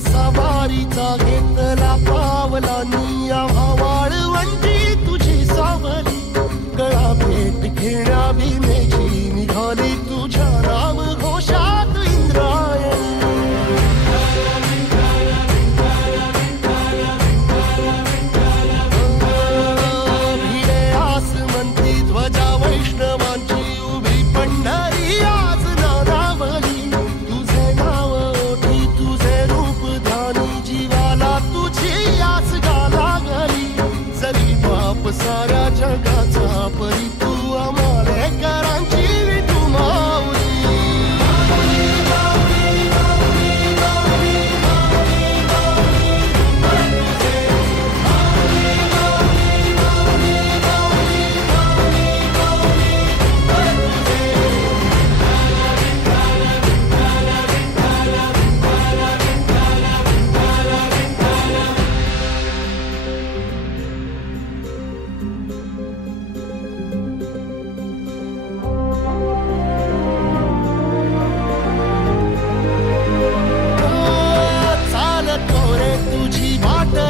सवारीचा घेतला पावला निया वाळवंटी तुझी सावली गळा भेट घेण्या भीमेची निघाली तुझ्या राम घोषात इंद्रायणी भिडे आसमंती ध्वजा वैष्णवांची उभी पंढरी आज नारावली तुझे नाव ओठी तुझे रूप ध्यानी जीवाला तुझी आस गाला गली जरी बाप साऱ्या जगाचा परी तू आमालेकरांची विठू माऊली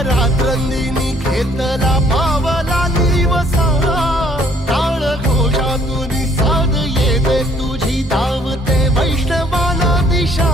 रात्रंदिनी घेतला पावला निवसा टाळ घोषातून साध येते तुझी धावते वैष्णवाला दिशा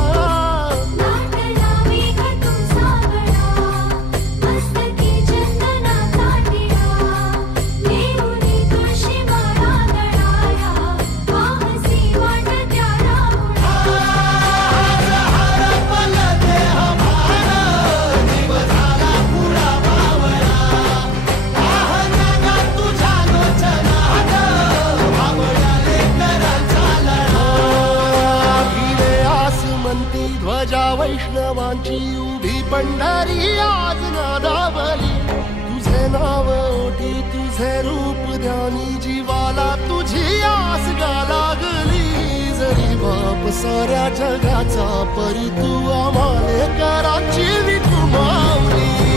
ध्वजा वैष्णवांची उभी पंढरी आज नादावली तुझे नाव ओठी तुझे रूप ध्यानी जीवाला तुझी आस गा लागली जरी बाप साऱ्या जगाचा परी तू आमालेकरांची विठू माऊली